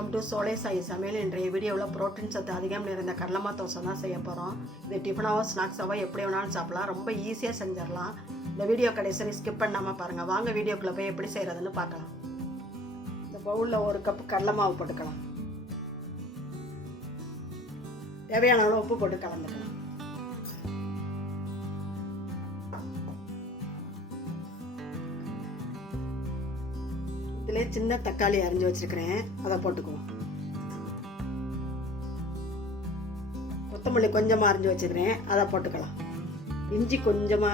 Welcome to சோலை சாய் சமையல். இன்றைய வீடியோவில் புரோட்டீன் சத்து அதிகம் நிறைந்த கடலமா தோசை தான் செய்ய போகிறோம். இது டிஃபனாவோ ஸ்நாக்ஸாவோ எப்படி வேணாலும் சாப்பிடலாம். ரொம்ப ஈஸியாக செஞ்சிடலாம். இந்த வீடியோ கடைசி ஸ்கிப் பண்ணாமல் பாருங்கள். வாங்க வீடியோக்குள்ளே போய் எப்படி செய்கிறதுன்னு பார்க்கலாம். இந்த பவுலில் 1 கப் கடலை மாவு போட்டுக்கலாம். தேவையான அளவு உப்பு போட்டு கலந்துக்கலாம். இதிலே சின்ன தக்காளி அரிஞ்சு வச்சிருக்கிறேன், அதை போட்டுக்குவோம். கொத்தமல்லி கொஞ்சமா அரிஞ்சு வச்சுக்கிறேன், அதை போட்டுக்கலாம். இஞ்சி கொஞ்சமா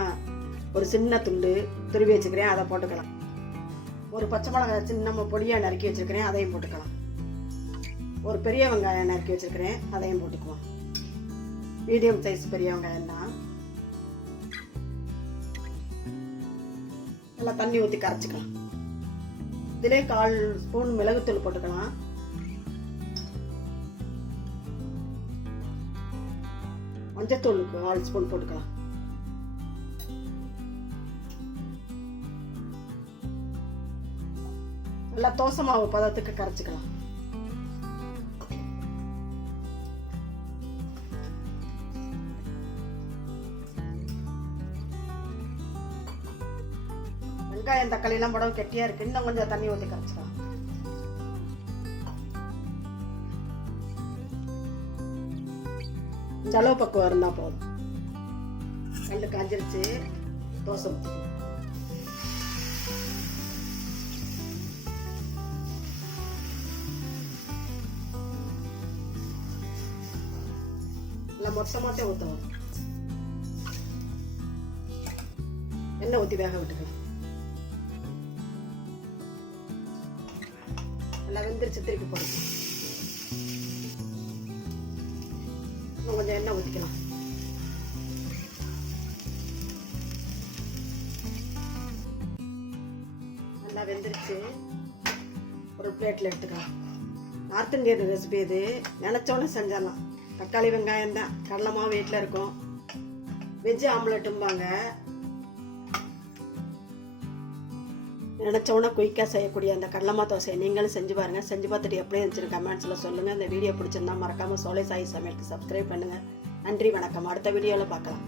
ஒரு சின்ன துண்டு துருவி வச்சுக்கிறேன், அதை போட்டுக்கலாம். ஒரு பச்சை மிளகாய் சின்ன பொடியா நறுக்கி வச்சிருக்கிறேன், அதையும் போட்டுக்கலாம். ஒரு பெரிய வெங்காயம் நறுக்கி வச்சிருக்கிறேன், அதையும் போட்டுக்குவோம். மீடியம் சைஸ் பெரிய வெங்காயம் தான். நல்லா தண்ணி ஊற்றி கரைச்சிக்கலாம். இதிலே 1/4 ஸ்பூன் மிளகுத்தூள் போட்டுக்கலாம். மஞ்சத்தூளுக்கு 1/4 ஸ்பூன் போட்டுக்கலாம். நல்லா தோசை மாவு பதத்துக்கு கரைச்சிக்கலாம். வெங்காயம் தக்காளி எல்லாம் போட கெட்டியா இருக்கு, இன்னும் கொஞ்சம் தண்ணி ஊற்றி கரைச்சிக்கலாம். இந்த அளவு பக்குவம் இருந்தா போதும். ரெண்டு காஞ்சிருச்சு, தோசை ஊற்றிக்கலாம். நல்லா மொத்தமாட்டே ஊற்றணும். எண்ணெய் ஊற்றி வேக விட்டுக்கலாம். நல்லா வெந்திரிச்சு திருப்பி போடுக்கலாம். இன்னும் கொஞ்சம் எண்ணெய் ஊற்றிக்கலாம். நல்லா வெந்திரிச்சு ஒரு பிளேட்டில் எடுத்துக்கலாம். நார்த் இந்தியன் ரெசிபி இது, நினச்சோன்னு செஞ்சிடலாம். தக்காளி வெங்காயம் தான், கடலை மாவு வீட்டில் இருக்கும். வெஜ்ஜு ஆம்லெட்டும்பாங்க. நினச்சோன்னா குயிக்காக செய்யக்கூடிய அந்த கடலமா தோசையை நீங்களும் செஞ்சு பாருங்கள். செஞ்சு பார்த்துட்டு எப்படி இருந்துச்சு கமெண்ட்ஸில் சொல்லுங்கள். இந்த வீடியோ பிடிச்சிருந்தா மறக்காமல் சோலை சாய் சமையலுக்கு சப்ஸ்கிரைப் பண்ணுங்கள். நன்றி, வணக்கம். அடுத்த வீடியோவில் பார்க்கலாம்.